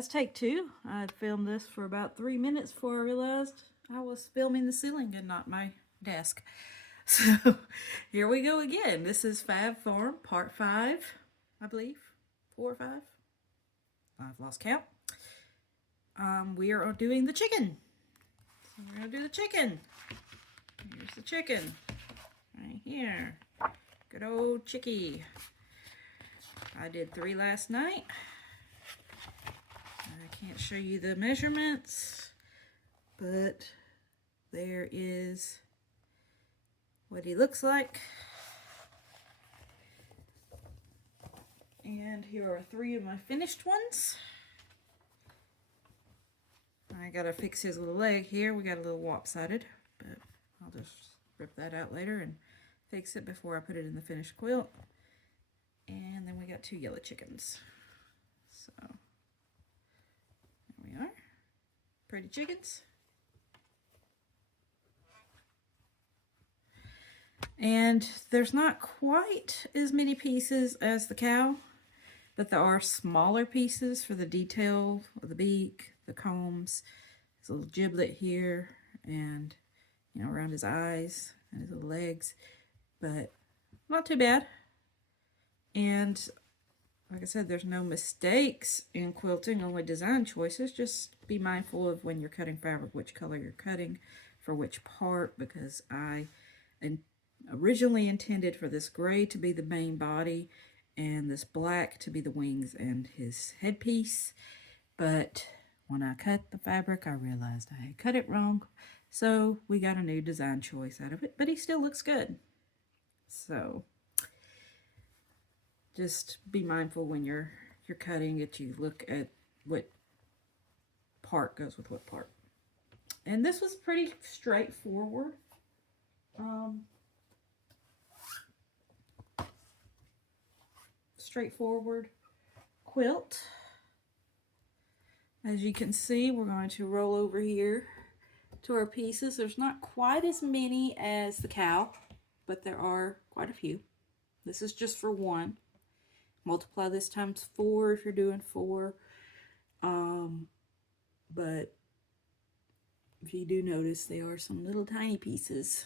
guys, take two. I filmed this for about 3 minutes before I realized I was filming the ceiling and not my desk. So here we go again. This is Fab Farm part 5, I believe. 4 or 5. I've lost count. We are doing the chicken. So we're going to do the chicken. Here's the chicken. Right here. Good old chickie. I did 3 last night. I can't show you the measurements, but there is what he looks like. And here are 3 of my finished ones. I gotta fix his little leg here. We got a little lopsided, but I'll just rip that out later and fix it before I put it in the finished quilt. And then we got 2 yellow chickens. So there we are. Pretty chickens. And there's not quite as many pieces as the cow, but there are smaller pieces for the detail of the beak, the combs, his little giblet here, and around his eyes and his little legs, but not too bad. And like I said, there's no mistakes in quilting, only design choices. Just be mindful of when you're cutting fabric, which color you're cutting for which part, because I originally intended for this gray to be the main body and this black to be the wings and his headpiece. But when I cut the fabric, I realized I had cut it wrong. So we got a new design choice out of it, but he still looks good. So just be mindful when you're cutting it, you look at what part goes with what part. And this was pretty straightforward. Straightforward quilt. As you can see, we're going to roll over here to our pieces. There's not quite as many as the cow, but there are quite a few. This is just for 1. Multiply this times 4 if you're doing 4. But if you do notice, there are some little tiny pieces,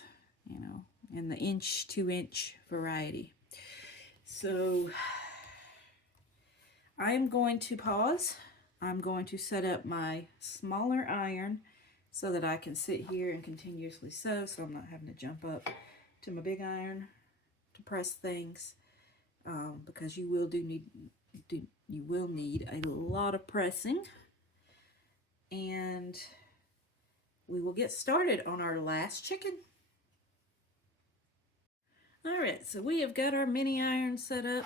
in the 1-inch, 2-inch variety. So I'm going to pause. I'm going to set up my smaller iron so that I can sit here and continuously sew, so I'm not having to jump up to my big iron to press things, because you will need a lot of pressing. And we will get started on our last chicken. All right, so we have got our mini iron set up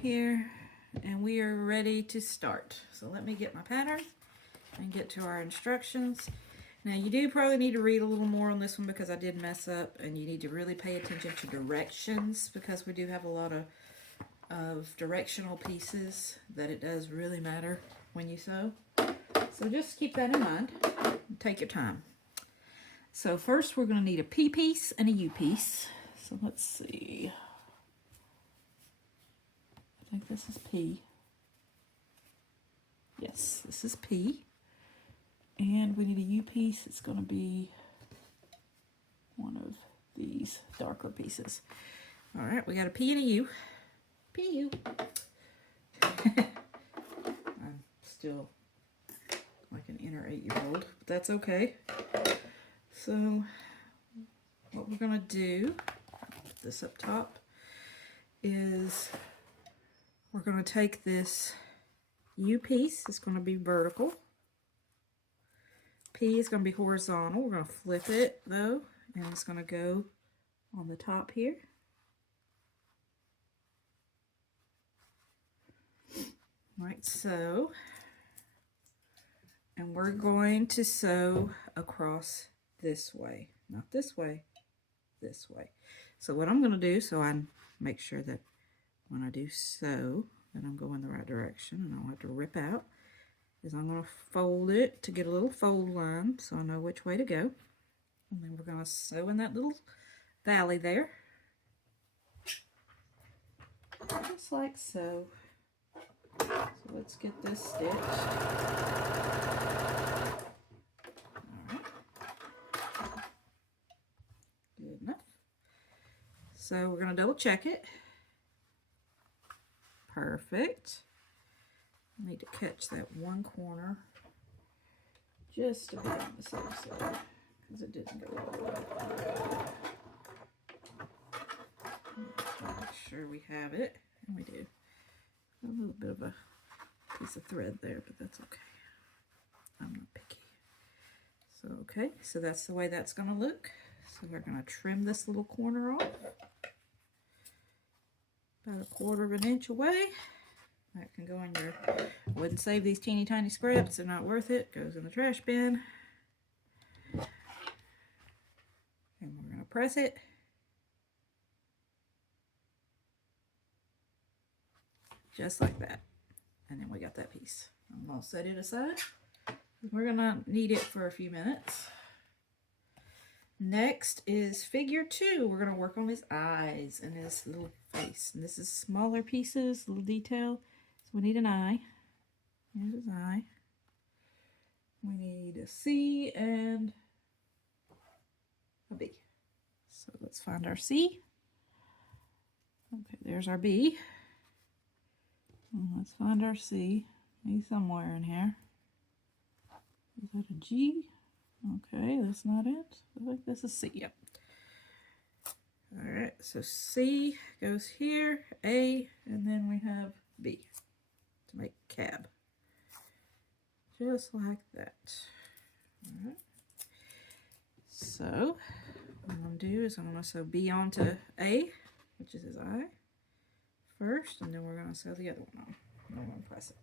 here, and we are ready to start. So let me get my pattern and get to our instructions. Now you do probably need to read a little more on this one because I did mess up, and you need to really pay attention to directions because we do have a lot of directional pieces that it does really matter when you sew. So just keep that in mind and take your time. So first we're going to need a P piece and a U piece. So let's see. I think this is P. Yes, this is P. And we need a U piece. It's going to be one of these darker pieces. All right, we got a P and a U. P-U. I'm still like an inner 8-year-old, but that's okay. So what we're going to do, put this up top, is we're going to take this U piece. It's going to be vertical. P is going to be horizontal. We're going to flip it though, and it's going to go on the top here. Like so. And we're going to sew across this way. Not this way, this way. So what I'm going to do, so I make sure that when I do sew, that I'm going the right direction and I don't have to rip out, is I'm going to fold it to get a little fold line so I know which way to go. And then we're going to sew in that little valley there. Just like so. So let's get this stitched. Alright. Good enough. So we're going to double check it. Perfect. I need to catch that one corner just a bit on the safe side because it didn't go all the way. Make sure we have it, and we do. A little bit of a piece of thread there, but that's okay. I'm not picky. So okay, so that's the way that's going to look. So we're going to trim this little corner off about 1/4 of an inch away. That can go in your, I wouldn't save these teeny tiny scraps, they're not worth it. Goes in the trash bin. And we're going to press it. Just like that. And then we got that piece. I'm going to set it aside. We're going to need it for a few minutes. Next is figure 2. We're going to work on his eyes and his little face. And this is smaller pieces, little detail. So we need an eye. Here's his eye. We need a C and a B. So let's find our C. Okay, there's our B. And let's find our C. He's somewhere in here. Is that a G? Okay, that's not it. I think this is C. Yep. Alright, so C goes here, A, and then we have B to make cab. Just like that. Alright. So, what I'm going to do is I'm going to sew B onto A, which is his eye, first, and then we're going to sew the other one on. And I'm going to press it.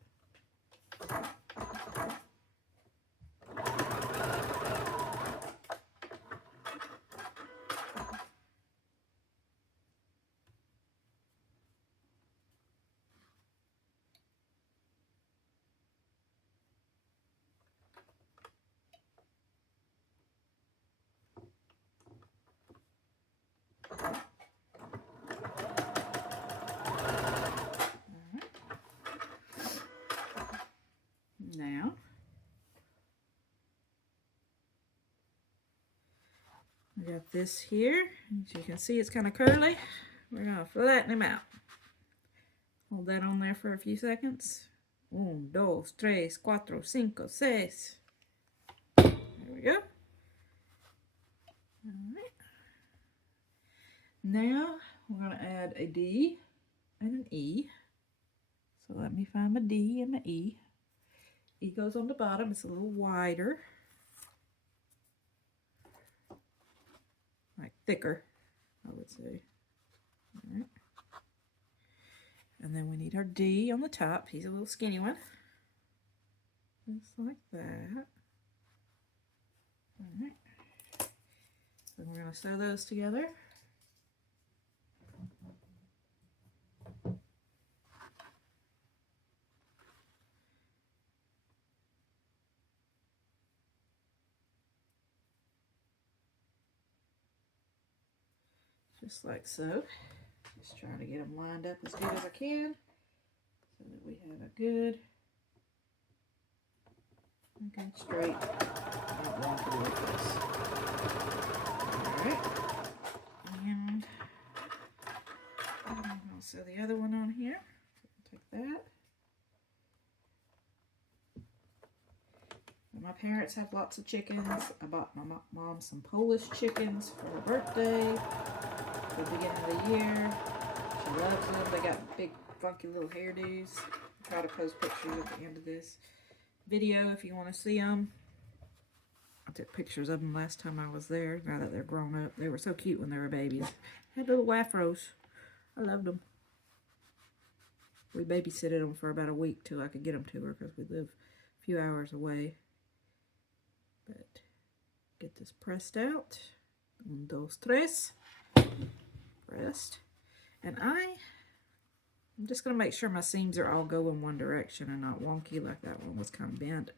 Now, we got this here. As you can see, it's kind of curly. We're going to flatten him out. Hold that on there for a few seconds. 1, 2, 3, 4, 5, 6. There we go. Alright. Now, we're going to add a D and an E. So let me find my D and my E. E goes on the bottom. It's a little wider. Like thicker, I would say. Alright. And then we need our D on the top. He's a little skinny one. Just like that. Alright. So we're going to sew those together. Just like so. Just trying to get them lined up as good as I can so that we have a good straight. Alright. And I'm going to sew the other one on here. So take that. My parents have lots of chickens. I bought my mom some Polish chickens for her birthday at the beginning of the year. She loves them. They got big, funky little hairdos. I'll try to post pictures at the end of this video if you want to see them. I took pictures of them last time I was there. Now that they're grown up, they were so cute when they were babies. Had little afros. I loved them. We babysitted them for about a week till I could get them to her because we live a few hours away. But get this pressed out. 1, 2, 3. Pressed. And I'm just going to make sure my seams are all going one direction and not wonky like that one was kind of bent.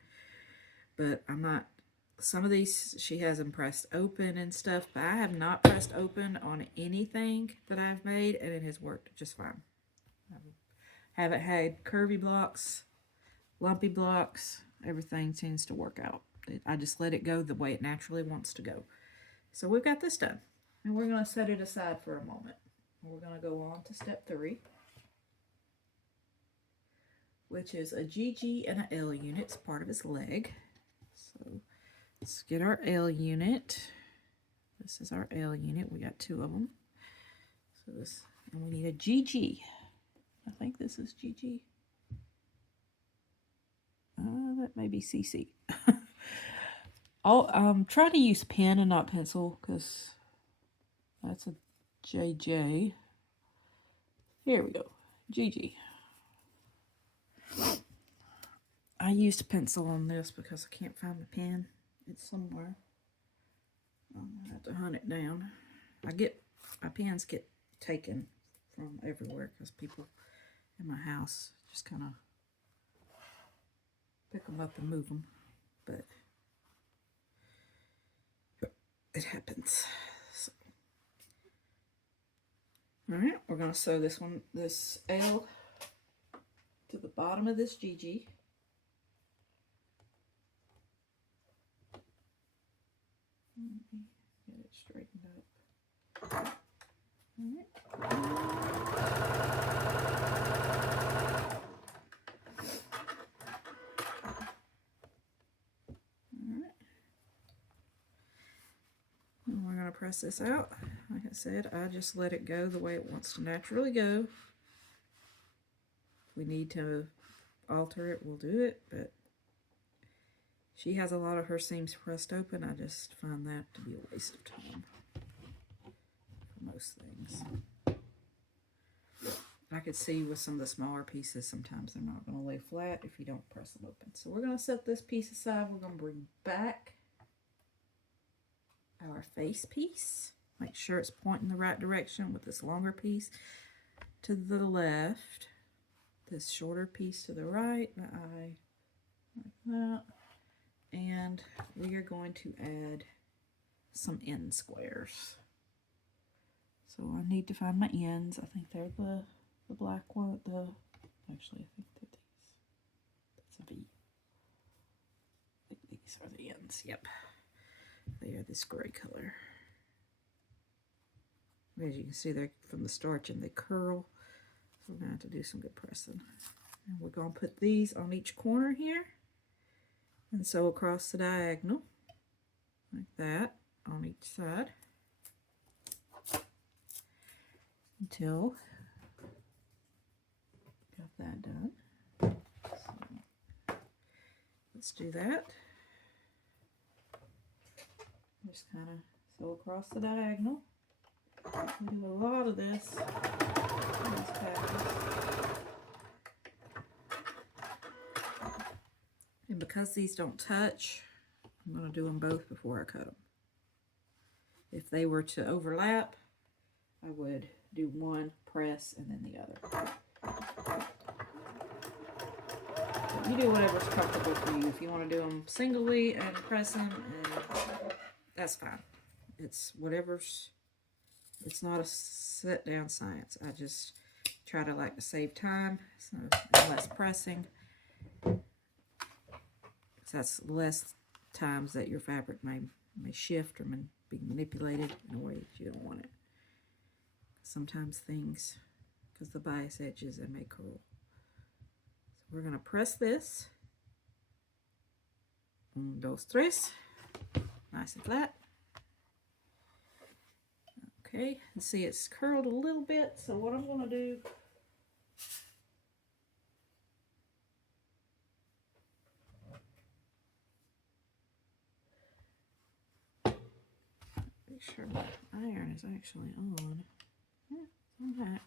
But I'm not, some of these she has them pressed open and stuff, but I have not pressed open on anything that I've made, and it has worked just fine. haven't had curvy blocks, lumpy blocks. Everything seems to work out. I just let it go the way it naturally wants to go. So we've got this done. And we're going to set it aside for a moment. We're going to go on to step 3, which is a GG and an L unit. It's part of his leg. So let's get our L unit. This is our L unit. We got 2 of them. So this, and we need a GG. I think this is GG. That may be CC. I'll try to use pen and not pencil because that's a JJ. Here we go. GG. I used a pencil on this because I can't find the pen. It's somewhere. I have to hunt it down. My pens get taken from everywhere because people in my house just kind of pick them up and move them. But it happens. So. All right, we're going to sew this L to the bottom of this GG. Get it straightened up. All right. And we're going to press this out. Like I said, I just let it go the way it wants to naturally go. If we need to alter it, we'll do it, but she has a lot of her seams pressed open. I just find that to be a waste of time for most things. I could see with some of the smaller pieces, sometimes they're not going to lay flat if you don't press them open. So we're going to set this piece aside. We're going to bring back our face piece. Make sure it's pointing the right direction with this longer piece to the left. This shorter piece to the right. The eye like that. And we are going to add some end squares. So I need to find my ends. I think they're the black one. Actually, I think they're these. That's a V. I think these are the ends. Yep. They are this gray color. As you can see, they're from the starch and they curl. So we're going to have to do some good pressing. And we're going to put these on each corner here. And sew across the diagonal, like that, on each side, until got that done. So let's do that. Just kind of sew across the diagonal. We do a lot of this in these patterns. And because these don't touch, I'm going to do them both before I cut them. If they were to overlap, I would do one, press, and then the other. But you do whatever's comfortable for you. If you want to do them singly and press them, that's fine. It's whatever's, it's not a set down science. I just try to like to save time, so less pressing. That's less times that your fabric may shift or be manipulated in a way that you don't want it. Sometimes things, because the bias edges, they may curl. So we're going to press this. 1, 2, 3. Nice and flat. Okay, and see it's curled a little bit, so what I'm going to do, make sure my iron is actually on. Yeah, it's on max.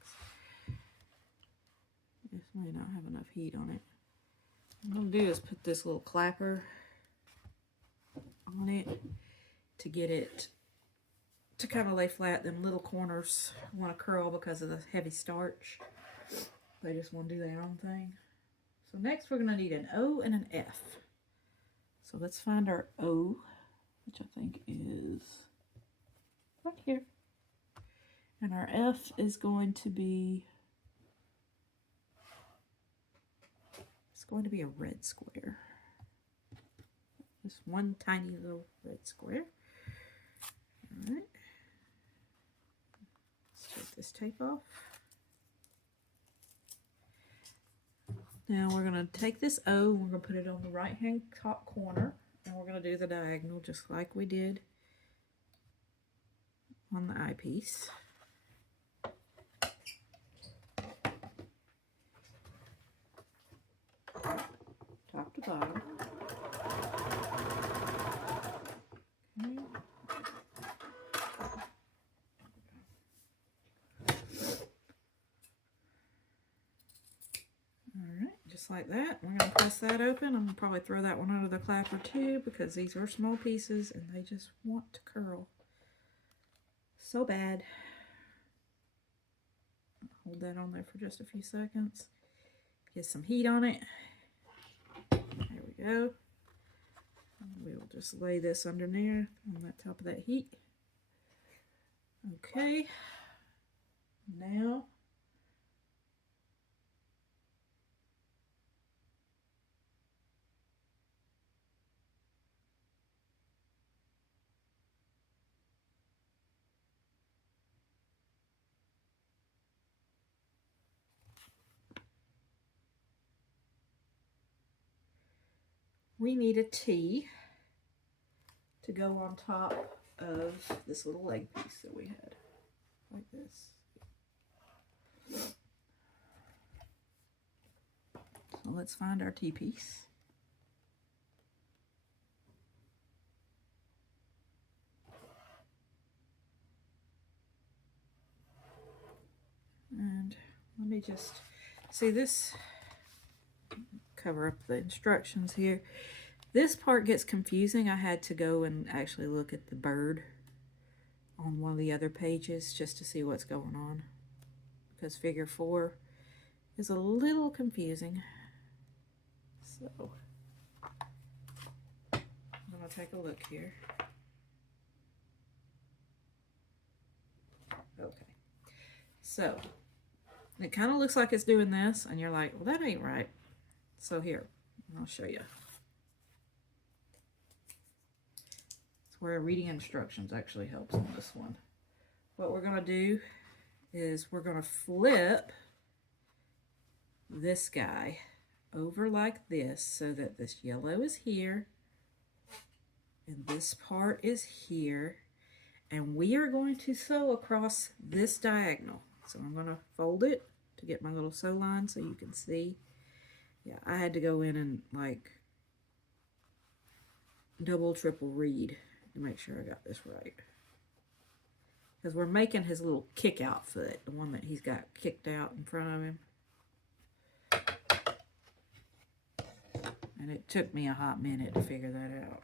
This may not have enough heat on it. What I'm going to do is put this little clapper on it to get it to kind of lay flat. Them little corners want to curl because of the heavy starch. They just want to do their own thing. So next we're going to need an O and an F. So let's find our O, which I think is right here. And our F is going to be going to be a red square. Just one tiny little red square. All right. Let's take this tape off. Now we're going to take this O and we're going to put it on the right hand top corner, and we're going to do the diagonal just like we did on the eyepiece. Top to bottom. Okay. Just like that. We're going to press that open. I'm going to probably throw that one under the clapper too, because these are small pieces and they just want to curl so bad. Hold that on there for just a few seconds. Get some heat on it. There we go. We'll just lay this under there on the top of that heat. Okay. Now we need a T to go on top of this little leg piece that we had, like this. So let's find our T piece. And let me just see this, cover up the instructions here. This part gets confusing. I had to go and actually look at the bird on one of the other pages just to see what's going on, because figure 4 is a little confusing. So I'm going to take a look here. Okay, so it kind of looks like it's doing this, and you're like, well, that ain't right. So here, I'll show you. It's where reading instructions actually helps on this one. What we're going to do is we're going to flip this guy over like this so that this yellow is here and this part is here, and we are going to sew across this diagonal. So I'm going to fold it to get my little sew line so you can see. Yeah, I had to go in and like double, triple read to make sure I got this right. Because we're making his little kick out foot, the one that he's got kicked out in front of him. And it took me a hot minute to figure that out.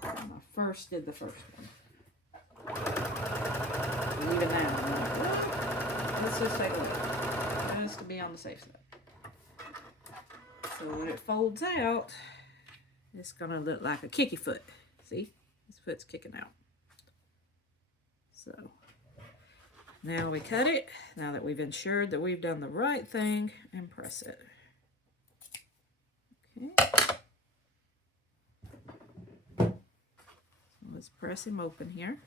When I first did the first one. Even now, I'm like, what? Let's just take a look. Just to be on the safe side. So when it folds out, it's going to look like a kicky foot. See? His foot's kicking out. So now we cut it, now that we've ensured that we've done the right thing, and press it. Okay. So let's press him open here.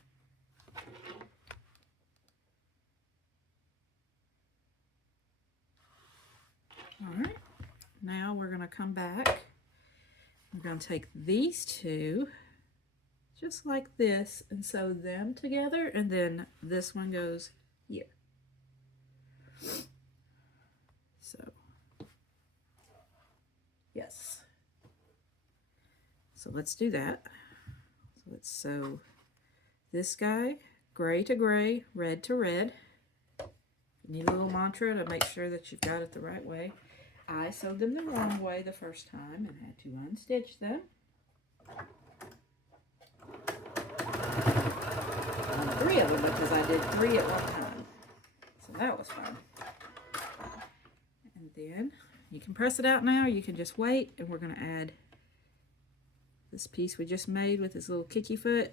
Alright, now we're going to come back. We're going to take these two, just like this, and sew them together, and then this one goes here. So, yes. So let's do that. So let's sew this guy, gray to gray, red to red. You need a little mantra to make sure that you've got it the right way. I sewed them the wrong way the first time and had to unstitch them. On 3 of them because I did 3 at one time. So that was fun. And then you can press it out now, you can just wait, and we're going to add this piece we just made with this little kicky foot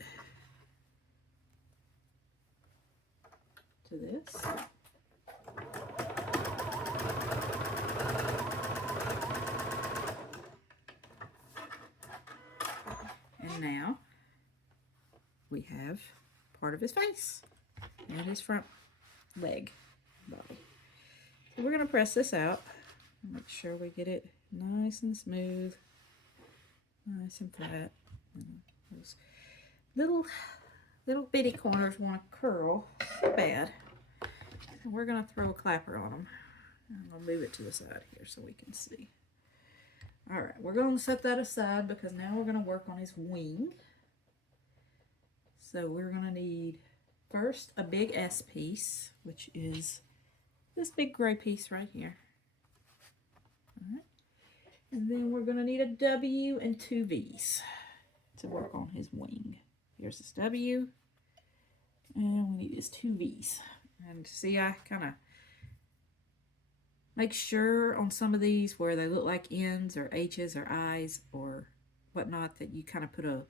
to this. now we have part of his face and his front leg body. So we're going to press this out. Make sure we get it nice and smooth, nice and flat. And those little bitty corners want to curl so bad. And we're going to throw a clapper on them. And I'll move it to the side here so we can see. Alright, we're going to set that aside because now we're going to work on his wing. So we're going to need first a big S piece, which is this big gray piece right here. Alright. And then we're going to need a W and 2 V's to work on his wing. Here's his W, and we need his 2 V's. And see, I kind of make sure on some of these where they look like N's or H's or I's or whatnot that you kind of put a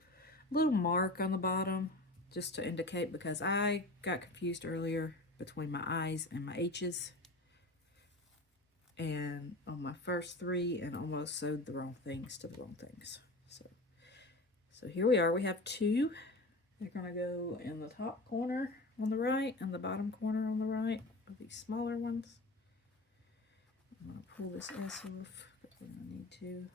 little mark on the bottom just to indicate, because I got confused earlier between my I's and my H's. And on my first 3 and almost sewed the wrong things to the wrong things. So here we are. We have 2. They're going to go in the top corner on the right and the bottom corner on the right of these smaller ones. I'm going to pull this S off because we're going to need to.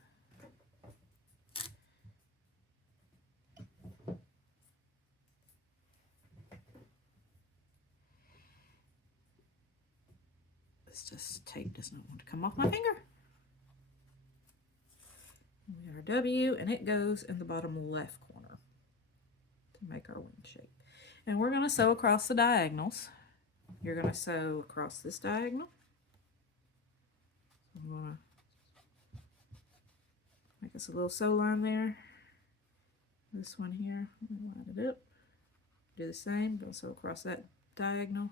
This tape does not want to come off my finger. We got our W, and it goes in the bottom left corner to make our wing shape. And we're going to sew across the diagonals. You're going to sew across this diagonal. I'm going to make us a little sew line there. This one here, line it up. Do the same. Going to sew across that diagonal.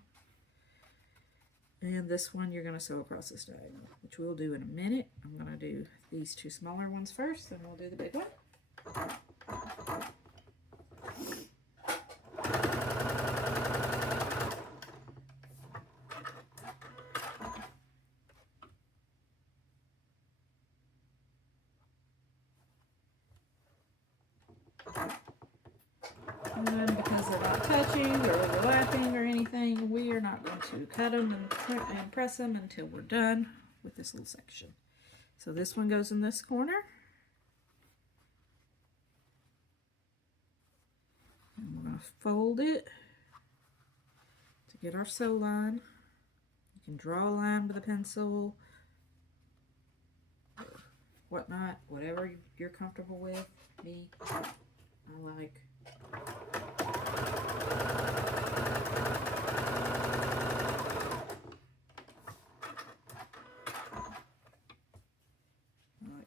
And this one you're going to sew across this diagonal, which we'll do in a minute. I'm going to do these 2 smaller ones first, then we'll do the big one. And because they're not touching or overlapping or anything, we are not going to cut them and press them until we're done with this little section. So this one goes in this corner. And we're going to fold it to get our sew line. You can draw a line with a pencil or whatnot, whatever you're comfortable with. Me, I like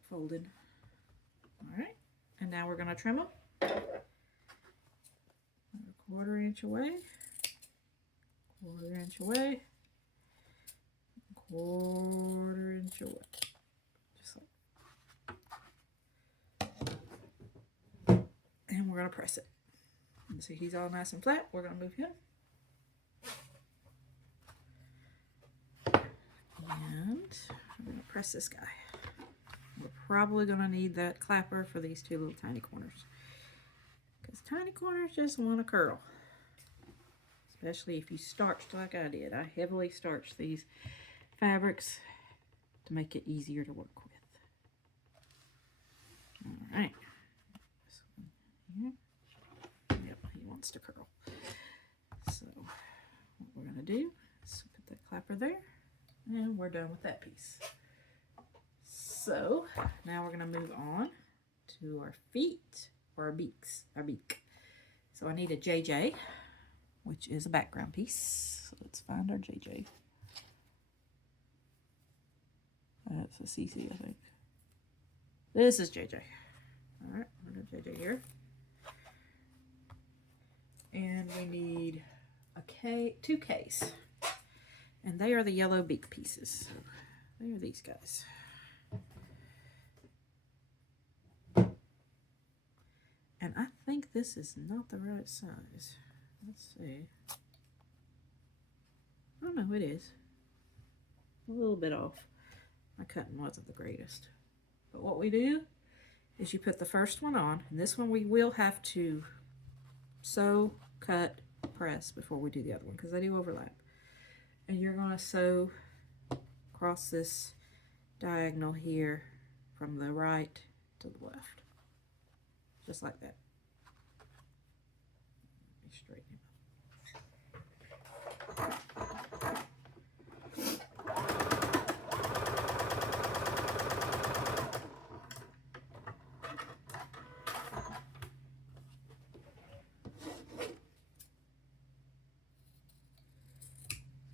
folded. Alright, and now we're going to trim them. A 1/4 inch away, 1/4 inch away, 1/4 inch away. Just like. And we're going to press it. And see, he's all nice and flat. We're going to move him. And we're going to press this guy. We're probably going to need that clapper for these 2 little tiny corners. Because tiny corners just want to curl. Especially if you starched like I did. I heavily starched these fabrics to make it easier to work with. Alright. This one here. Yep, he wants to curl. So, what we're going to do is put that clapper there. And we're done with that piece. So now we're going to move on to our feet, or our beaks, our beak. So I need a JJ, which is a background piece. So let's find our JJ. That's a CC, I think. This is JJ. All right, we're going to JJ here. And we need a K, 2 Ks. And they are the yellow beak pieces. So they are these guys. And I think this is not the right size. Let's see. Oh no, it is. A little bit off. My cutting wasn't the greatest. But what we do is you put the first one on, and this one we will have to sew, cut, press before we do the other one because they do overlap. And you're going to sew across this diagonal here from the right to the left, just like that. Let me straighten it.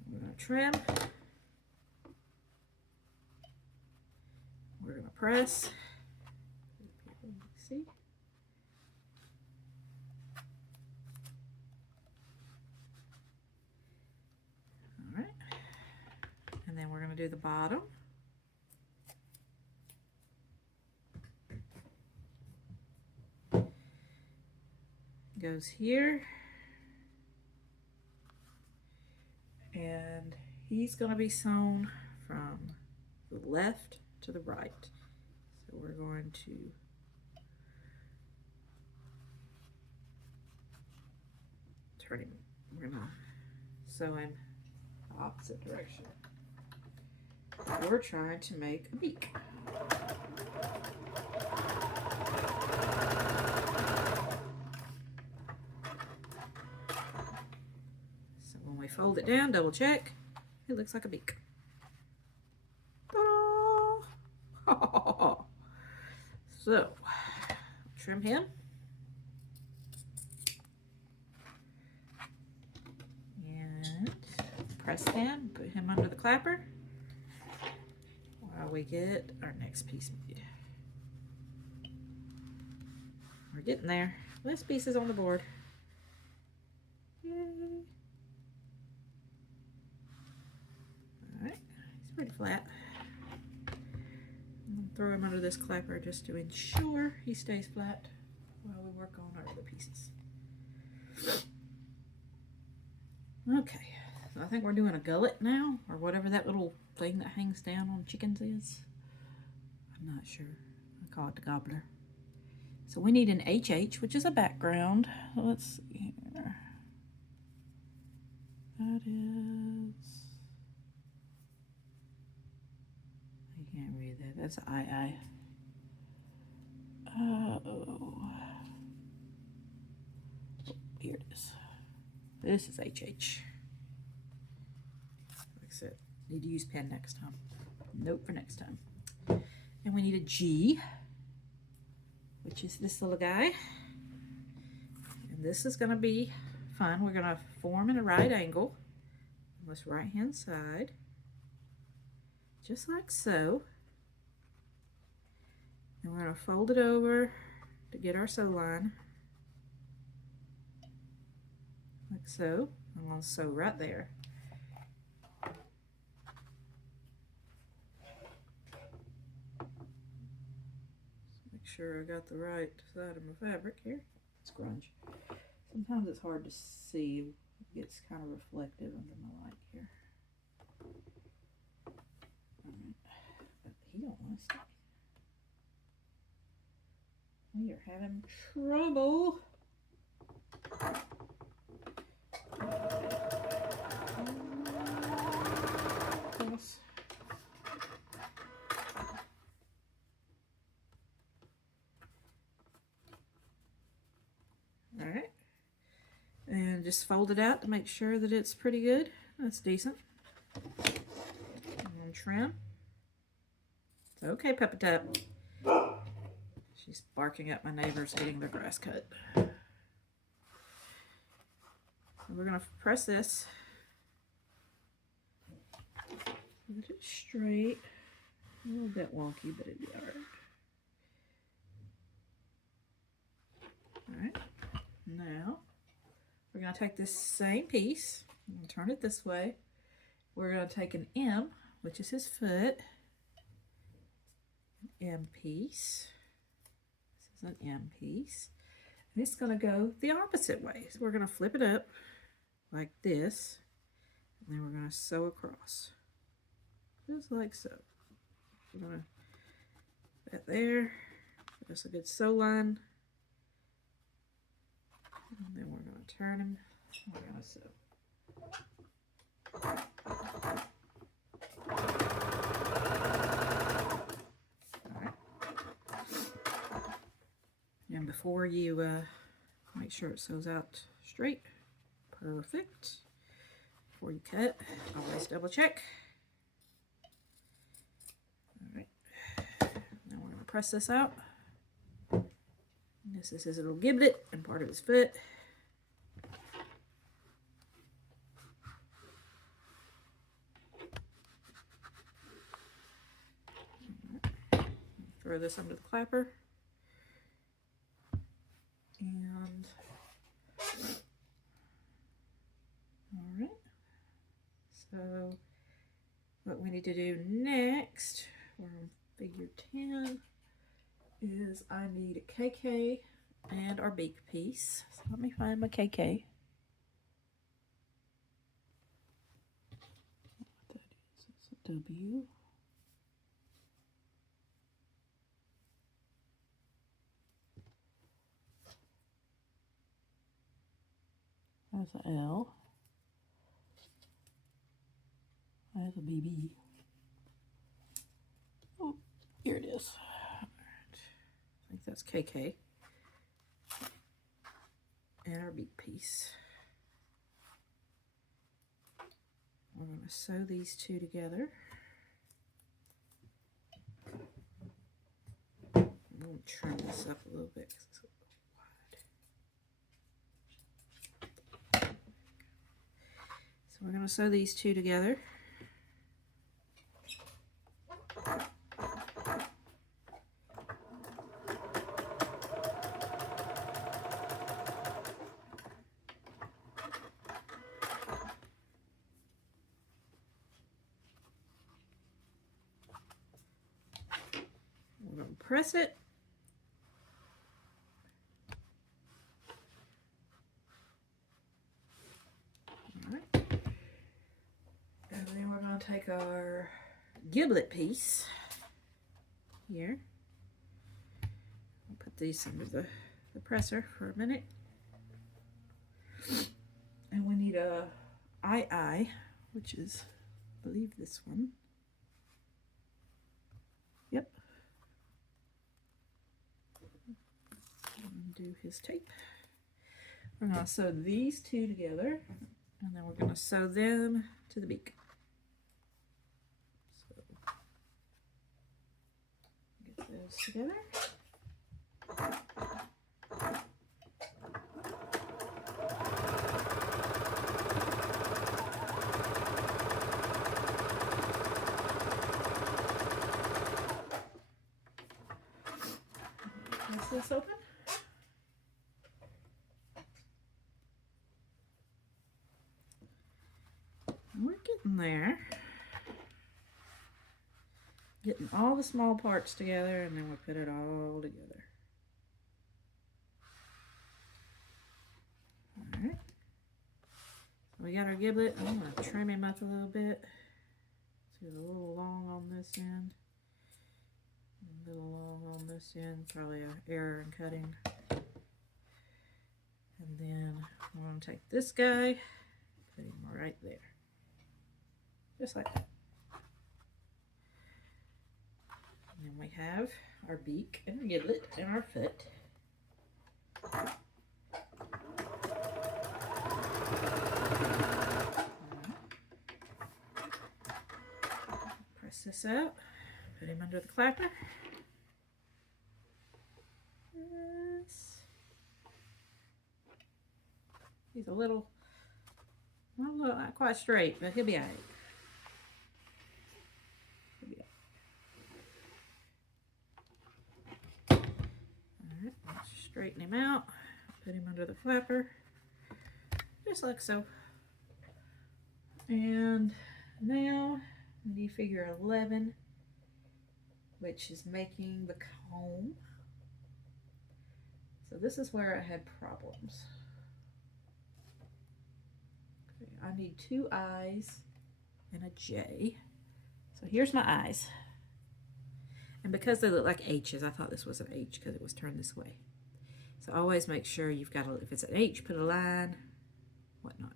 We're going to trim. We're going to press. See? All right. And then we're going to do the bottom. Goes here. And he's going to be sewn from the left to the right. So we're going to turn him, we're going to sew him the opposite direction. We're trying to make a beak. So when we fold it down, double check, it looks like a beak. Ta-da! So, trim him. And press down, put him under the clapper while we get our next piece made. We're getting there. This piece is on the board. Yay! Alright, he's pretty flat. Throw him under this clapper just to ensure he stays flat while we work on our other pieces. Okay, so I think we're doing a gullet now, or whatever that little thing that hangs down on chickens is. I'm not sure. I call it the gobbler. So we need an HH, which is a background. Let's see here. That is... I can't read that. That's I. Oh, here it is. This is HH. Like I said, need to use pen next time. Note for next time. And we need a G, which is this little guy. And this is going to be fun. We're going to form in a right angle on this right hand side. Just like so. And we're going to fold it over to get our sew line. Like so. I'm going to sew right there. Just make sure I got the right side of my fabric here. It's grunge. Sometimes it's hard to see. It gets kind of reflective under my light here. But he don't want to stick. We are having trouble. Yes. All right. And just fold it out to make sure that it's pretty good. That's decent. And trim. It's okay, Peppa Tap. She's barking at my neighbors getting their grass cut. So we're going to press this. Get it straight. A little bit wonky, but it'd be alright. Alright. Now, we're going to take this same piece and turn it this way. We're going to take an M, which is his foot. An M piece. This is an M piece. And it's going to go the opposite way. So we're going to flip it up like this. And then we're going to sew across. Just like so. We're going to put that there, Give us a good sew line. And then we're going to turn him. We're going to sew. Alright. And before you make sure it sews out straight. Perfect. Before you cut, always double check. Alright. Now we're going to press this out. This is his little giblet and part of his foot. Throw this under the clapper. And alright. So what we need to do next, we're on figure 10, is I need a KK and our beak piece. So let me find my KK. What that is, it's a W. That's an L. That's a BB. Oh, here it is. All right. I think that's KK. And our beak piece. We're going to sew these two together. I'm going to trim this up a little bit because it's a little wide. So we're going to sew these two together. We're going to press it. And then we're going to take our giblet piece here. I'll put these under the presser for a minute. And we need a II, which is, I believe, this one. Yep. Undo his tape. We're going to sew these two together, and then we're going to sew them to the beak. So, get those together. Press this open. We're getting there. Getting all the small parts together, and then we put it all together. Alright. So we got our giblet. I'm going to trim him up a little bit. So he's a little long on this end. A little long on this end. Probably an error in cutting. And then I'm going to take this guy, put him right there. Just like that. And then we have our beak and our giblet and our foot. Press this out, put him under the clapper. Yes. He's a little, well, not quite straight, but he'll be all right. Alright, let's straighten him out, put him under the flapper, just like so. And now we need figure 11, which is making the comb. So this is where I had problems. Okay, I need two I's and a J. So here's my I's. And because they look like H's, I thought this was an H because it was turned this way. So always make sure you've got, if it's an H, put a line, whatnot.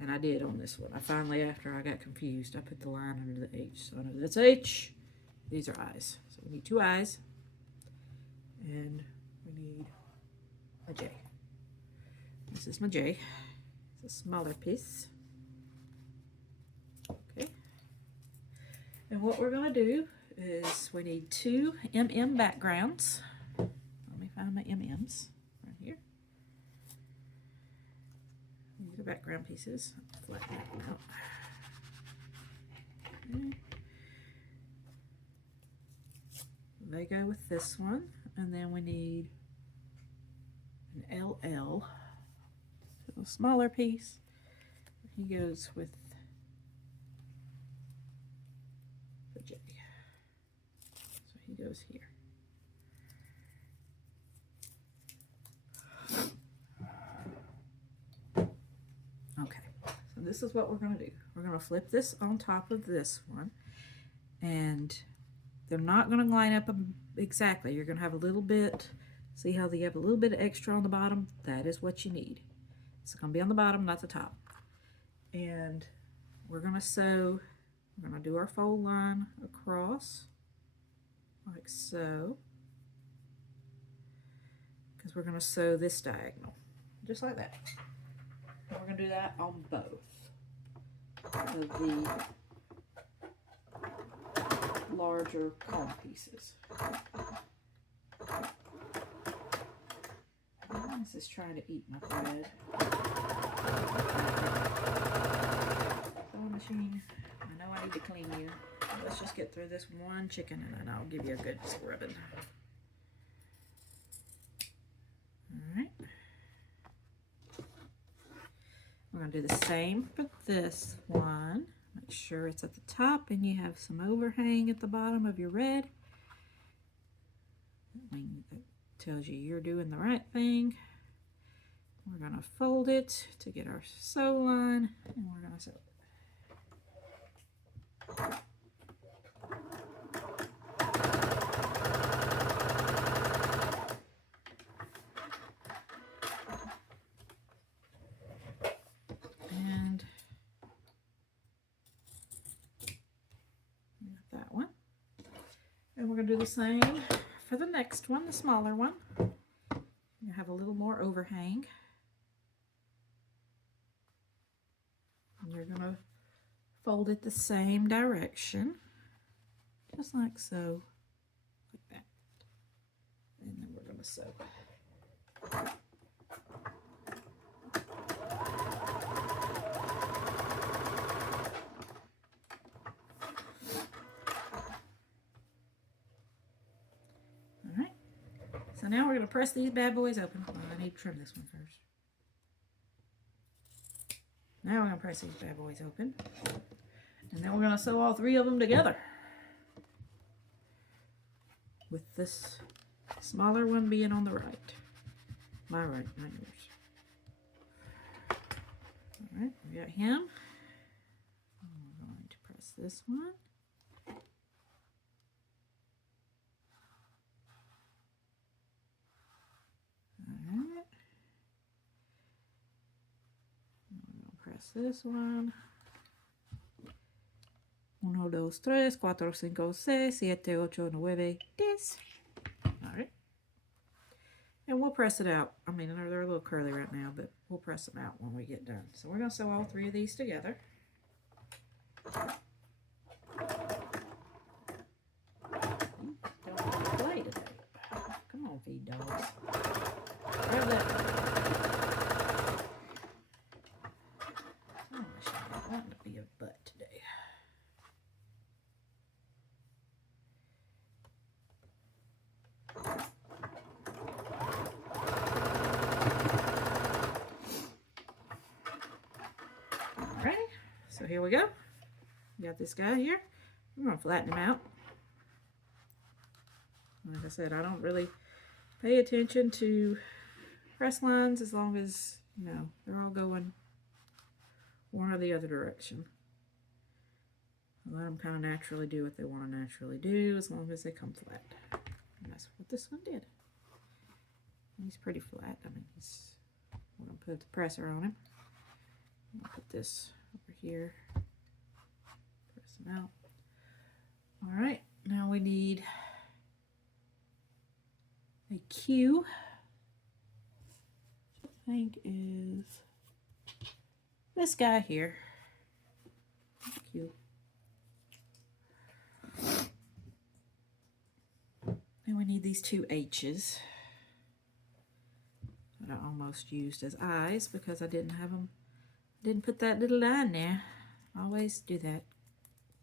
And I did on this one. I finally, after I got confused, I put the line under the H. So I know that's H. These are I's. So we need two I's. And we need a J. This is my J. It's a smaller piece. Okay. And what we're going to do is we need two MM backgrounds. Let me find my MMs right here. These are background pieces. Flatten that one out. Okay. They go with this one, and then we need an LL, so a smaller piece. He goes with the J, so he goes here. Okay, so this is what we're going to do. We're going to flip this on top of this one, and they're not going to line up exactly. You're going to have a little bit, see how you have a little bit of extra on the bottom? That is what you need. It's going to be on the bottom, not the top. And we're going to sew, we're going to do our fold line across, like so, because we're going to sew this diagonal, just like that. And we're going to do that on both of the larger comb pieces. This is trying to eat my thread. Sewing machine, I know I need to clean you. Let's just get through this one chicken and then I'll give you a good scrubbing. Alright. We're going to do the same for this one. Make sure it's at the top and you have some overhang at the bottom of your red. That tells you you're doing the right thing. We're going to fold it to get our sew line, and we're going to sew it. And got that one. And we're going to do the same for the next one, the smaller one. You have a little more overhang. And you're going to fold it the same direction, just like so, like that. And then we're going to sew. Alright, so now we're going to press these bad boys open. Well, I need to trim this one first. Now we're going to press these bad boys open. And then we're going to sew all three of them together. With this smaller one being on the right. My right, not yours. Alright, we got him. I'm going to press this one. Alright. Press this one. 1, 2, 3, 4, 5, 6, 7, 8, 9, 10. Alright. And we'll press it out. I mean, they're a little curly right now, but we'll press them out when we get done. So we're going to sew all three of these together. Don't want to play today. Come on, feed dogs. Grab that. Oh, I want to be a butt today. Alright, so here we go. We got this guy here. I'm going to flatten him out. Like I said, I don't really pay attention to press lines as long as, you know, they're all going one or the other direction. Let them kind of naturally do what they want to naturally do as long as they come flat. And that's what this one did. He's pretty flat. I mean, we're going to put the presser on him. I'm going to put this over here. Press him out. All right, now we need a Q, which I think is this guy here. Q. And we need these two H's that I almost used as eyes because I didn't have them, didn't put that little line there. I always do that.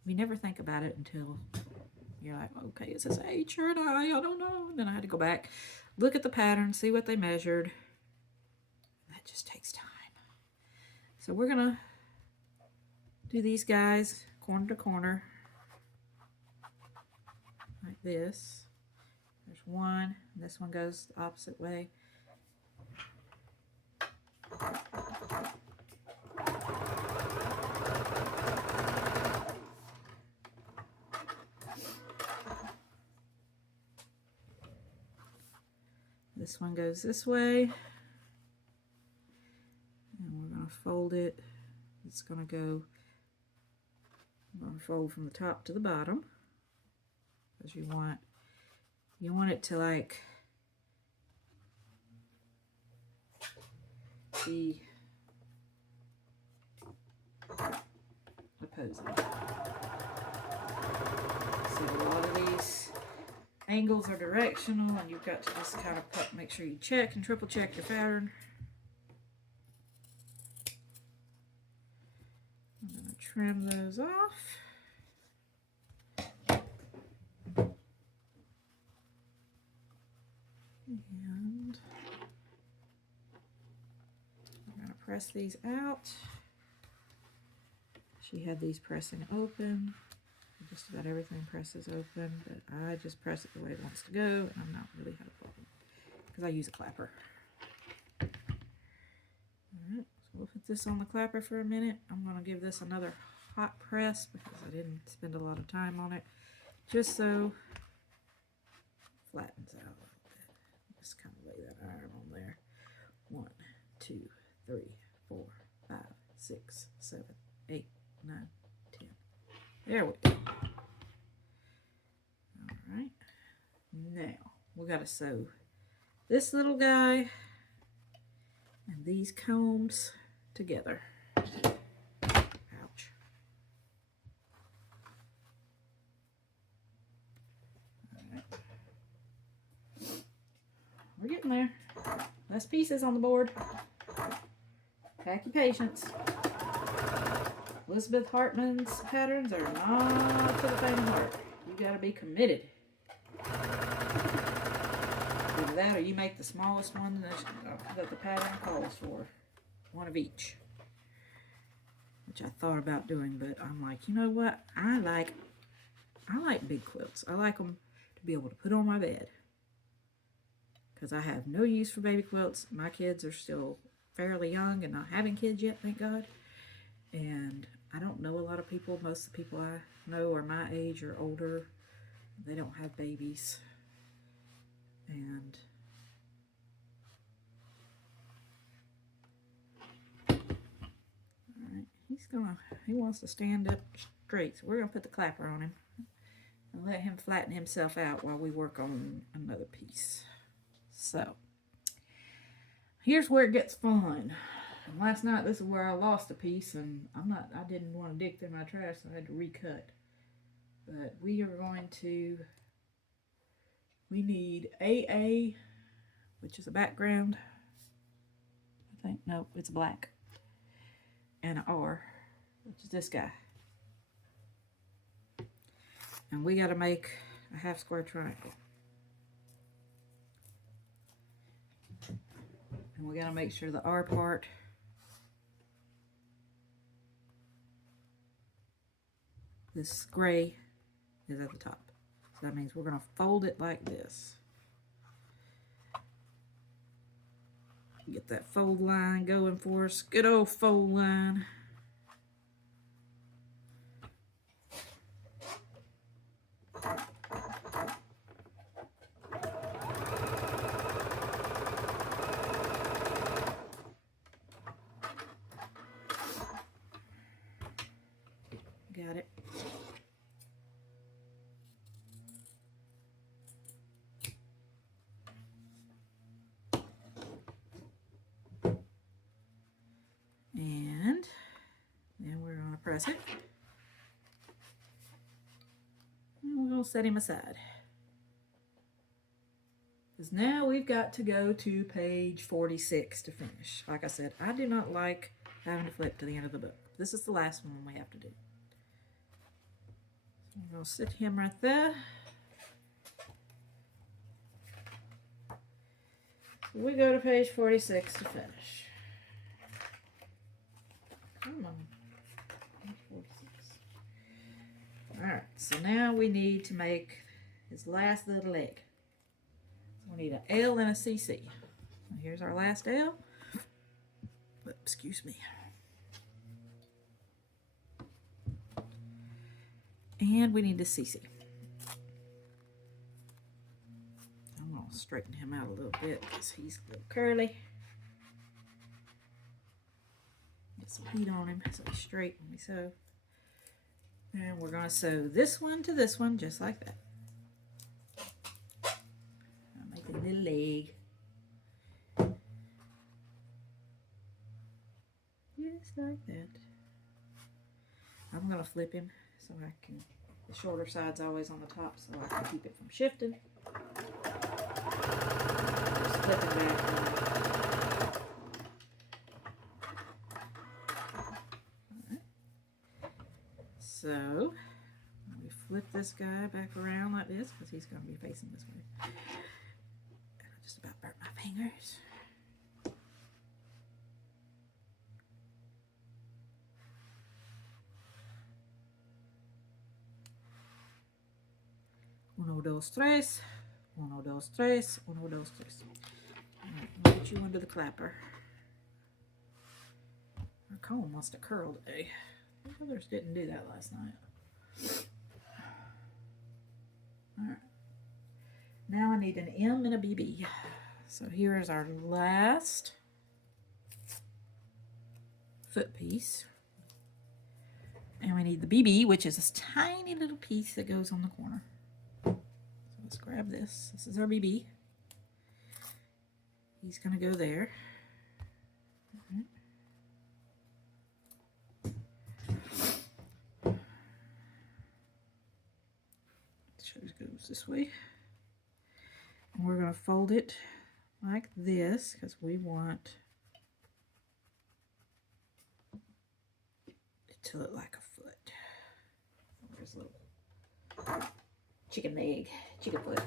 We never think about it until you're like, okay, is this an H or an I? I don't know. And then I had to go back, look at the pattern, see what they measured. That just takes time. So we're gonna do these guys corner to corner like this. There's one, and this one goes the opposite way. This one goes this way, and we're going to fold it. It's going to go, we're going to fold from the top to the bottom, because you want it to like be opposing. See, a lot of these angles are directional, and you've got to just kind of make sure you check and triple check your pattern. I'm going to trim those off. And I'm going to press these out. She had these pressing open. Just about everything presses open, but I just press it the way it wants to go, and I'm not really had a problem because I use a clapper. Alright, so we'll put this on the clapper for a minute. I'm going to give this another hot press because I didn't spend a lot of time on it, just so it flattens out a little bit. Just kind of lay that iron on there. 1, 2, 3, 4, 5, 6, 7, 8, 9, 10. There we go. Alright. Now, we got to sew this little guy and these combs together. Ouch. Alright. We're getting there. Less pieces on the board. Pack your patience. Elizabeth Hartman's patterns are not for the faint of heart. You gotta be committed. Either that or you make the smallest one that the pattern calls for. One of each. Which I thought about doing, but I'm like, you know what? I like big quilts. I like them to be able to put on my bed. Because I have no use for baby quilts. My kids are still fairly young and not having kids yet, thank God. And I don't know a lot of people. Most of the people I know are my age or older. They don't have babies. And alright, he wants to stand up straight. So we're gonna put the clapper on him and let him flatten himself out while we work on another piece. So here's where it gets fun. And last night, this is where I lost a piece, and I didn't want to dig through my trash, so I had to recut. But we need AA, which is a background. I think, no, it's black. And an R, which is this guy. And we got to make a half square triangle. And we got to make sure the R part this gray is at the top. So that means we're going to fold it like this. Get that fold line going for us. Good old fold line. has it. And we'll set him aside. Because now we've got to go to page 46 to finish. Like I said, I do not like having to flip to the end of the book. This is the last one we have to do. So I'm going to sit him right there. So we go to page 46 to finish. Come on. Page 46. Alright, so now we need to make his last little leg. So we need an L and a CC. So here's our last L. Excuse me. And we need a CC. I'm going to straighten him out a little bit because he's a little curly. Get some heat on him so he's straight when we sew. And we're going to sew this one to this one just like that. I'll make a little leg. Just like that. I'm going to flip him so I can, the shorter side's always on the top so I can keep it from shifting. Just flip it back. Alright. So, we flip this guy back around like this because he's going to be facing this way. I just about burnt my fingers. Uno, dos, tres. Uno, dos, tres. Uno, dos, tres. Alright, I'll get you under the clapper. Our comb wants to curl today. The others didn't do that last night. Alright. Now I need an M and a BB. So here is our last foot piece. And we need the BB, which is this tiny little piece that goes on the corner. Let's grab this. This is our BB. He's going to go there. It goes this way. And we're going to fold it like this because we want it to look like a foot. There's a little chicken leg, chicken foot.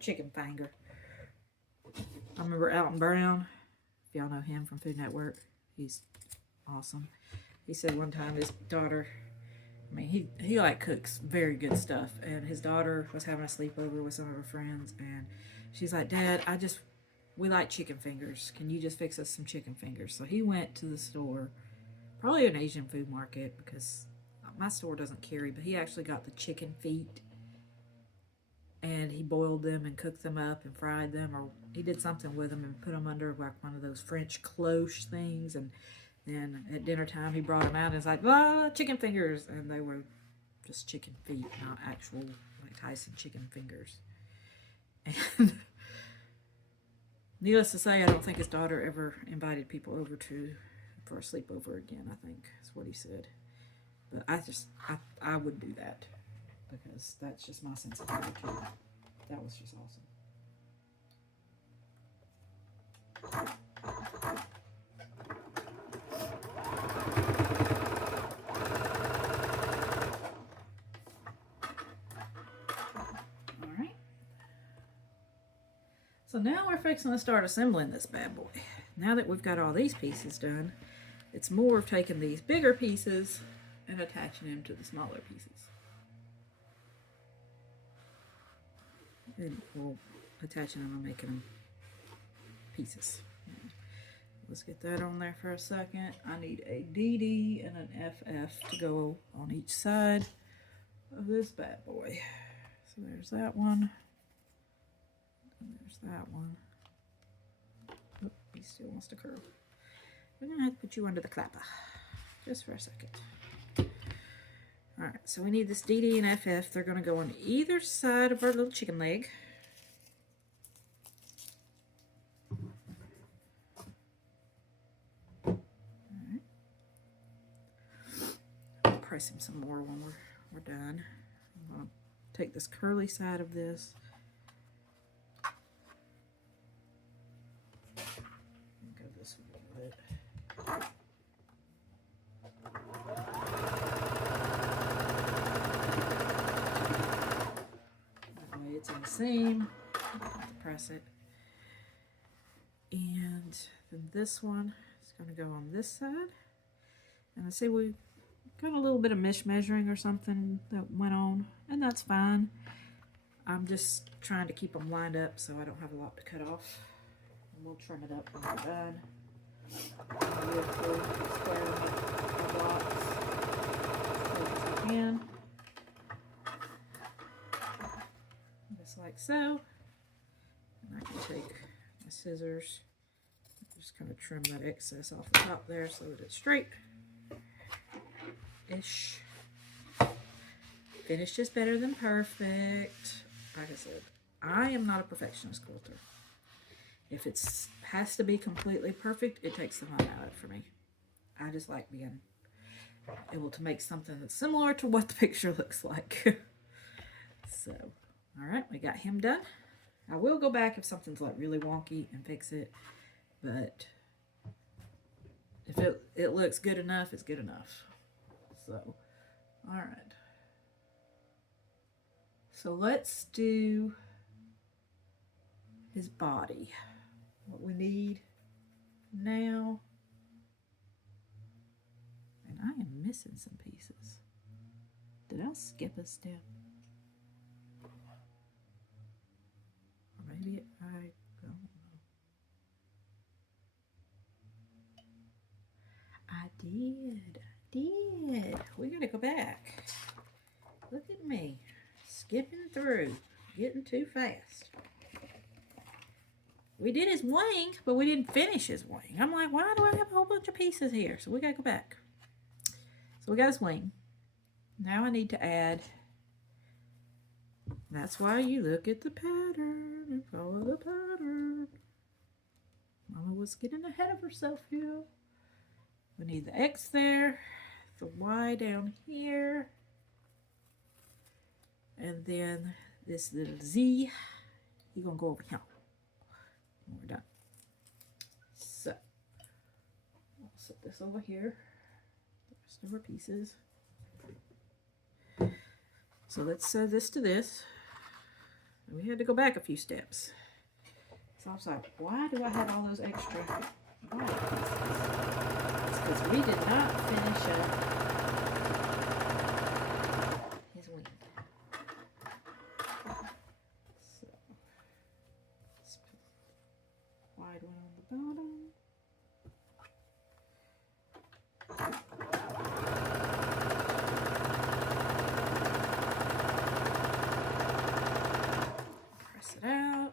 Chicken finger. I remember Alton Brown, if y'all know him from Food Network, he's awesome. He said one time his daughter, I mean, he like cooks very good stuff, and his daughter was having a sleepover with some of her friends, and she's like, Dad, we like chicken fingers. Can you just fix us some chicken fingers? So he went to the store, probably an Asian food market because my store doesn't carry, but he actually got the chicken feet and he boiled them and cooked them up and fried them, or he did something with them and put them under like one of those French cloche things. And then at dinner time he brought them out and was like, ah, chicken fingers. And they were just chicken feet, not actual like Tyson chicken fingers. And needless to say, I don't think his daughter ever invited people over for a sleepover again, I think is what he said. But I would do that because that's just my sense of humor too. That was just awesome. So now we're fixing to start assembling this bad boy. Now that we've got all these pieces done, it's more of taking these bigger pieces and attaching them to the smaller pieces. And we'll attaching them and making them pieces. Let's get that on there for a second. I need a DD and an FF to go on each side of this bad boy. So there's that one. There's that one. Oh, he still wants to curl. We're going to have to put you under the clapper just for a second. Alright, so we need this DD and FF. They're going to go on either side of our little chicken leg. press him some more when we're done. I'm going to take this curly side of this. And go this way with it. That way it's in the seam. Press it. And then this one is going to go on this side. And I see we got a little bit of mismeasuring or something that went on, and that's fine. I'm just trying to keep them lined up so I don't have a lot to cut off. And we'll trim it up when we're done. Square our blocks as close as we can. Just like so. And I can take my scissors, just kind of trim that excess off the top there so that it's straight. Ish. Finished is better than perfect. Like I said, I am not a perfectionist quilter. If it has to be completely perfect, it takes the fun out of it for me. I just like being able to make something that's similar to what the picture looks like. So, all right, we got him done. I will go back if something's like really wonky and fix it, but if it looks good enough, it's good enough. So, all right. So let's do his body. What we need now. And I am missing some pieces. Did I skip a step? Or maybe I don't know. I did. We gotta go back. Look at me. Skipping through. Getting too fast. We did his wing, but we didn't finish his wing. I'm like, why do I have a whole bunch of pieces here? So we gotta go back. So we got his wing. Now I need to add. That's why you look at the pattern and follow the pattern. Mama was getting ahead of herself here. We need the X there, the Y down here, and then this little Z, you're gonna go over here when we're done. So, I'll set this over here, the rest of our pieces. So let's sew this to this. We had to go back a few steps. So I was like, why do I have all those extra wire pieces? Because we did not finish up his wing. So let's put a wide one on the bottom. Press it out.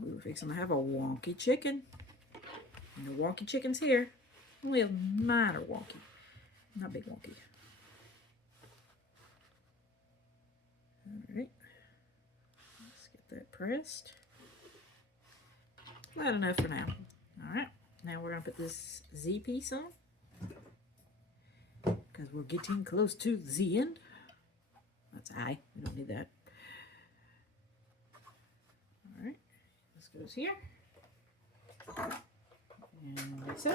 We were fixing to have a wonky chicken. And the wonky chicken's here. Only a minor wonky. Not big wonky. Alright. Let's get that pressed. Not enough for now. Alright. Now we're going to put this Z piece on. Because we're getting close to the end. That's I. We don't need that. Alright. This goes here. And like so.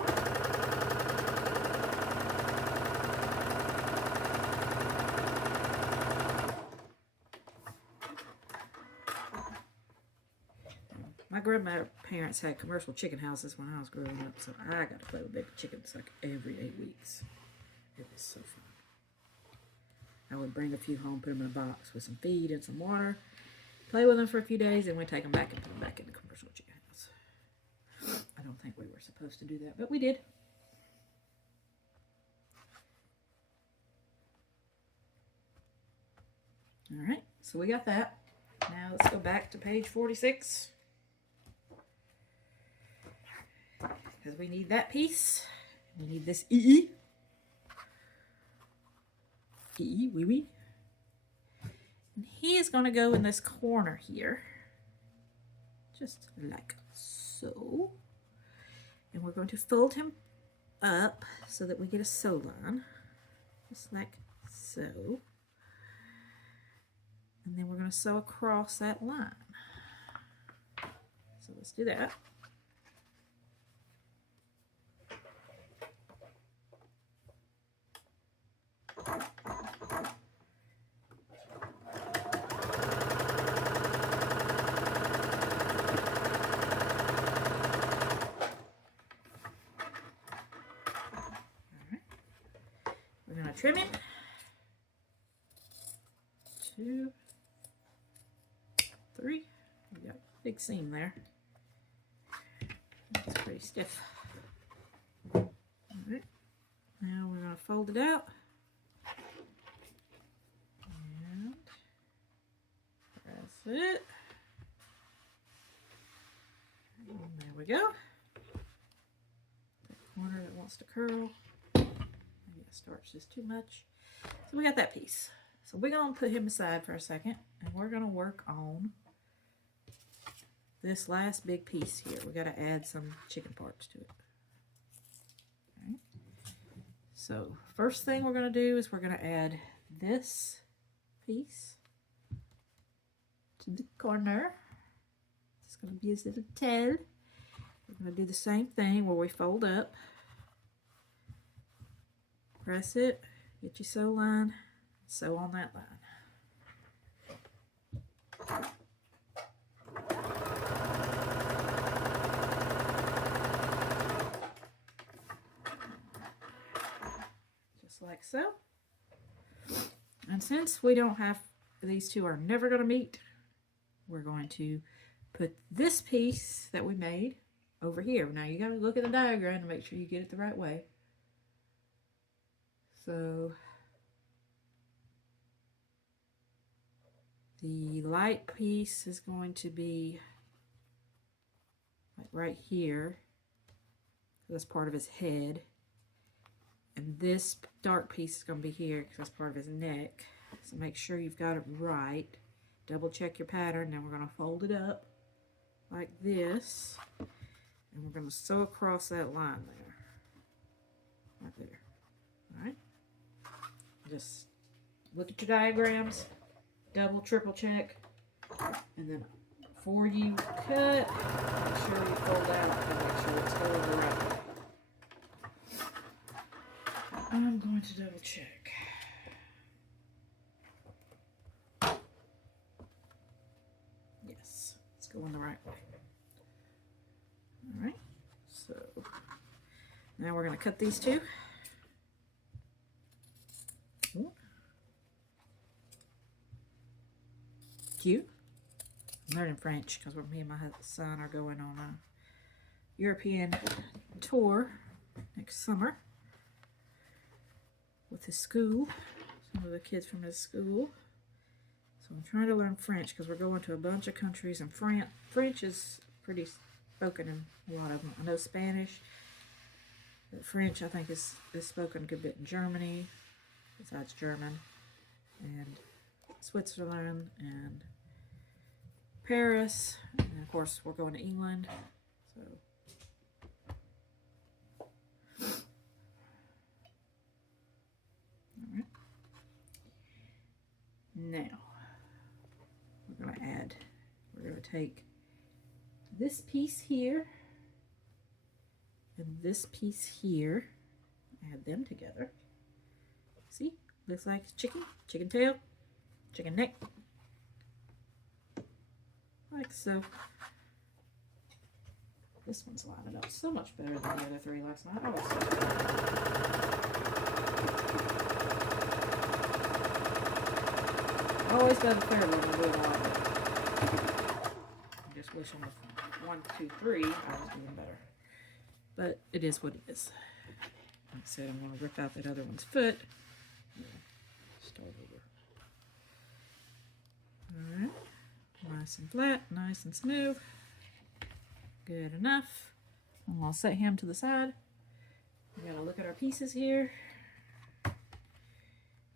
My grandparents had commercial chicken houses when I was growing up, so I got to play with baby chickens like every 8 weeks. It was so fun. I would bring a few home, put them in a box with some feed and some water, play with them for a few days, and we'd take them back and put them back in the commercial chicken house. I don't think we were supposed to do that, but we did. All right, so we got that. Now let's go back to page 46. Because we need that piece. We need this EE. EE, wee wee. And he is going to go in this corner here. Just like so. And we're going to fold him up so that we get a sew line, just like so. And then we're going to sew across that line. So let's do that. We're going to trim him. 2, 3. We got a big seam there. That's pretty stiff. All right. Now we're going to fold it out. And press it. And there we go. That corner that wants to curl. Maybe it starts just too much. So we got that piece. So we're going to put him aside for a second, and we're going to work on this last big piece here. We got to add some chicken parts to it. Okay. So first thing we're going to do is we're going to add this piece to the corner. It's going to be his little tail. We're going to do the same thing where we fold up, press it, get your sew line, sew on that line. Just like so. And since we don't have, these two are never going to meet, we're going to put this piece that we made over here. Now you got to look at the diagram to make sure you get it the right way. So the light piece is going to be like right here. That's part of his head. And this dark piece is going to be here because that's part of his neck. So make sure you've got it right. Double check your pattern. Then we're going to fold it up like this. And we're going to sew across that line there. Right there. Alright. Just look at your diagrams. Double, triple check. And then before you cut, make sure you fold out and make sure it's going the right way. I'm going to double check. Yes, it's going the right way. Alright, so now we're going to cut these two. Ooh. Cute. I'm learning French because me and my son are going on a European tour next summer with his school, some of the kids from his school. So I'm trying to learn French because we're going to a bunch of countries, and French is pretty spoken in a lot of them. I know Spanish, but French I think is spoken a good bit in Germany, besides German, and Switzerland, and Paris, and of course we're going to England. So alright. Now we're going to take this piece here and this piece here, add them together. See, looks like chicken tail, chicken neck, like so. This one's lining up so much better than the other three last night. Always done clear when we do it all. I just wish on the 1, 2, 3 I was doing better. But it is what it is. Like I said, I'm going to rip out that other one's foot. Start over. Alright. Nice and flat, nice and smooth. Good enough. I'm going to set him to the side. We got to look at our pieces here.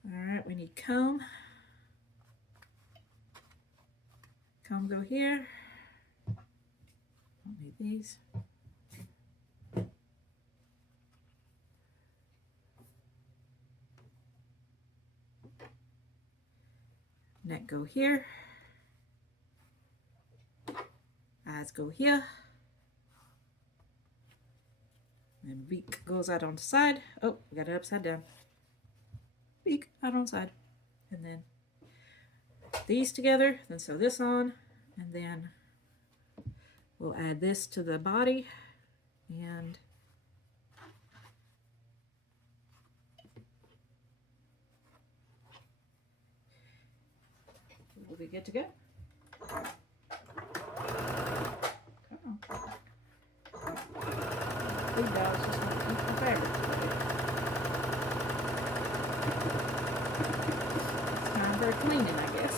Alright, we need comb. Comb go here. Don't need these. Neck go here. Eyes go here. And beak goes out on the side. Oh, we got it upside down. Beak out on the side. And then these together, then sew this on, and then we'll add this to the body, and we'll be good to go. Come on. Big dog's just want to keep the fabric. It's time for a cleaning, I guess.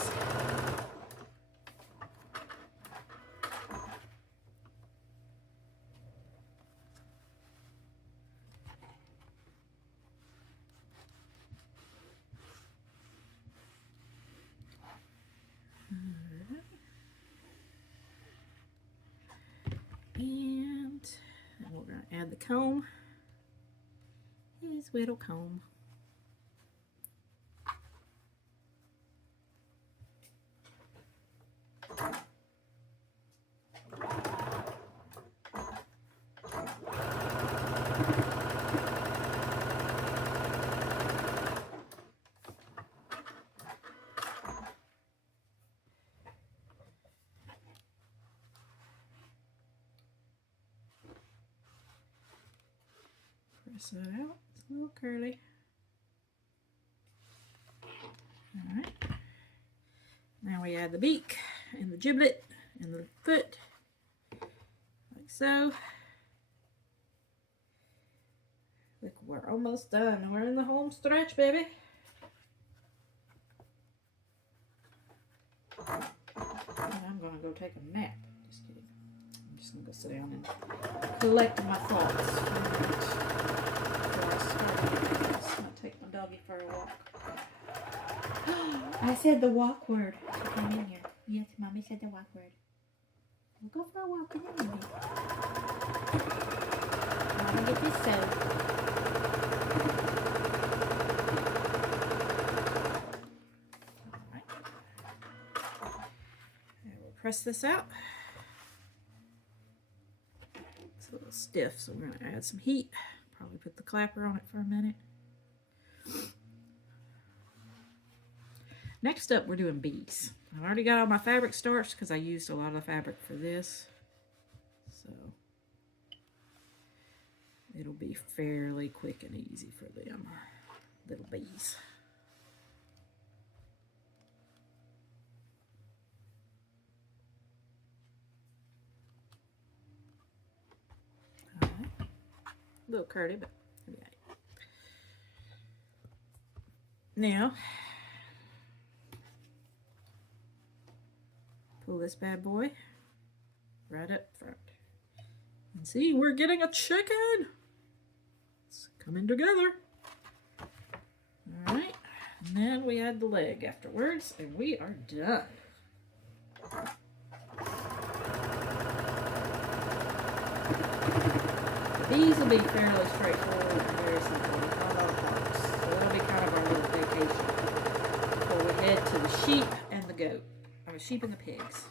And we're going to add the comb. His little comb. Press that out. It's a little curly. Alright. Now we add the beak and the giblet and the foot. Like so. Look, we're almost done. We're in the home stretch, baby. And I'm going to go take a nap. Just kidding. I'm just going to go sit down and collect my thoughts. I'm gonna take my doggy for a walk. I said the walk word. She came in here. Yes, Mommy said the walk word. We'll go for a walk in the morning. I'm gonna get this sewed. Alright. And we'll press this out. It's a little stiff, so we're gonna add some heat. Probably put the clapper on it for a minute. Next up, we're doing bees. I've already got all my fabric starched because I used a lot of the fabric for this. So it'll be fairly quick and easy for them little bees. All right. A little curly, but it'll be all right. Now, pull this bad boy right up front. And see, we're getting a chicken. It's coming together. All right, and then we add the leg afterwards, and we are done. These will be fairly straightforward and very simple. Not a lot of parts. So that'll be kind of our little vacation. Before we head to the sheep and the goat. Or the sheep and the pigs.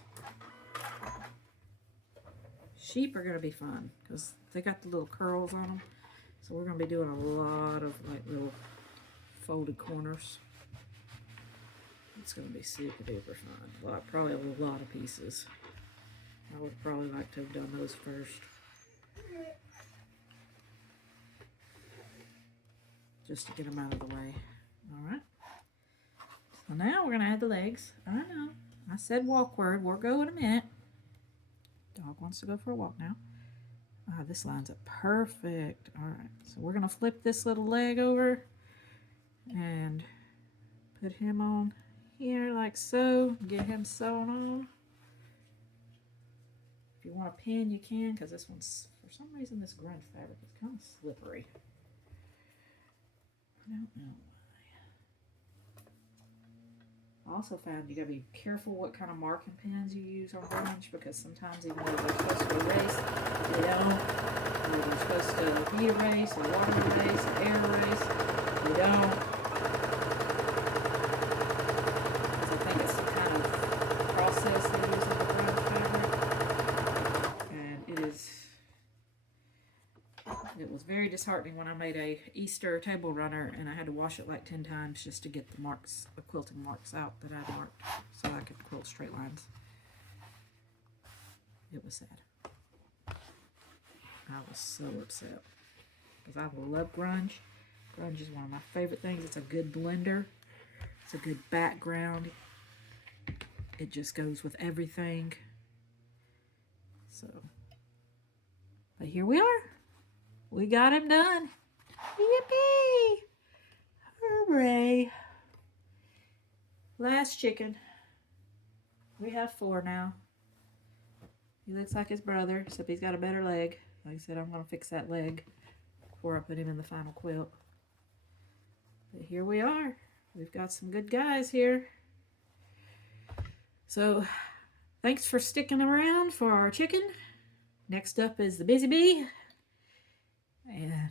Sheep are going to be fun because they got the little curls on them. So we're going to be doing a lot of like little folded corners. It's going to be super duper fun. Probably a lot of pieces. I would probably like to have done those first. Just to get them out of the way. Alright. So now we're going to add the legs. I know. I said walk word. We'll go in a minute. Dog wants to go for a walk now. Ah, this lines up perfect. Alright. So we're going to flip this little leg over and put him on here like so. Get him sewn on. If you want to pin, you can, because this one's, for some reason, this grunge fabric is kind of slippery. I don't know why. I also found you gotta be careful what kind of marking pens you use on grunge, because sometimes even though they're supposed to erase, they don't. Or they're supposed to heat erase, or water erase, or air erase, they don't. Because I think it's disheartening when I made a Easter table runner and I had to wash it like 10 times just to get the marks, the quilting marks out that I marked so I could quilt straight lines. It was sad. I was so upset because I love grunge. Grunge is one of my favorite things. It's a good blender. It's a good background. It just goes with everything. So, but here we are. We got him done. Yippee! Hooray! Last chicken. We have 4 now. He looks like his brother, except he's got a better leg. Like I said, I'm going to fix that leg before I put him in the final quilt. But here we are. We've got some good guys here. So, thanks for sticking around for our chicken. Next up is the busy bee. And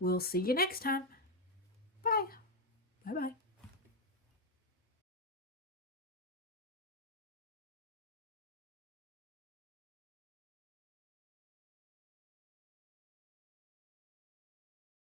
we'll see you next time. Bye. Bye-bye.